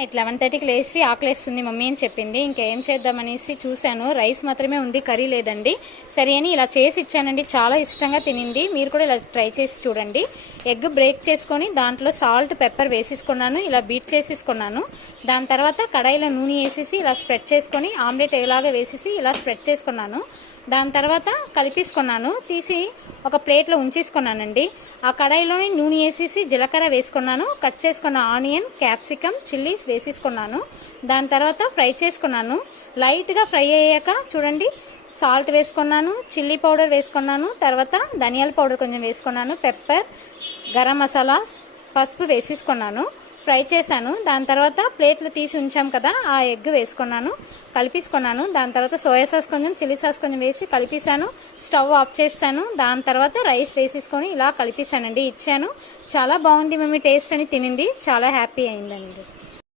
Night 11:30కి లేచి ఆకలేస్తుంది mummy అని చెప్పింది. ఇంకేం చేద్దామనేసి చూశాను, రైస్ మాత్రమే ఉంది, కర్రీ లేదండి. సరే అని ఇలా చేసి ఇచ్చానండి. చాలా ఇష్టంగా తినింది. మీరు కూడా ఇలా ట్రై చేసి చూడండి. ఎగ్ బ్రేక్ చేసుకొని దాంట్లో సాల్ట్ పెప్పర్ వేసేసుకున్నాను, ఇలా బీట్ చేసేసుకున్నాను. దాని తర్వాత కడాయిలో నూనె వేసేసి ఇలా స్ప్రెడ్ చేసుకొని ఆమ్లెట్ ఎలాగా వేసేసి ఇలా స్ప్రెడ్ చేసుకున్నాను. దాని తర్వాత కలిపేసుకున్నాను, తీసి ఒక ప్లేట్లో ఉంచేసుకున్నానండి. ఆ కడాయిలోని నూనె వేసేసి జీలకర్ర వేసుకున్నాను, కట్ చేసుకున్న ఆనియన్, క్యాప్సికమ్, చిల్లీస్ వేసేసుకున్నాను. దాని తర్వాత ఫ్రై చేసుకున్నాను. లైట్గా ఫ్రై అయ్యాక చూడండి సాల్ట్ వేసుకున్నాను, చిల్లీ పౌడర్ వేసుకున్నాను, తర్వాత ధనియాల పౌడర్ కొంచెం వేసుకున్నాను, పెప్పర్, గరం మసాలా, పసుపు వేసేసుకున్నాను. ఫ్రై చేశాను. దాని తర్వాత ప్లేట్లో తీసి ఉంచాం కదా, ఆ ఎగ్ వేసుకున్నాను, కలిపేసుకున్నాను. దాని తర్వాత సోయా సాస్ కొంచెం, చిల్లీ సాస్ కొంచెం వేసి కలిపేశాను. స్టవ్ ఆఫ్ చేస్తాను. దాని తర్వాత రైస్ వేసేసుకొని ఇలా కలిపేశానండి, ఇచ్చాను. చాలా బాగుంది మమ్మీ టేస్ట్ అని తినింది. చాలా హ్యాపీ అయిందండి.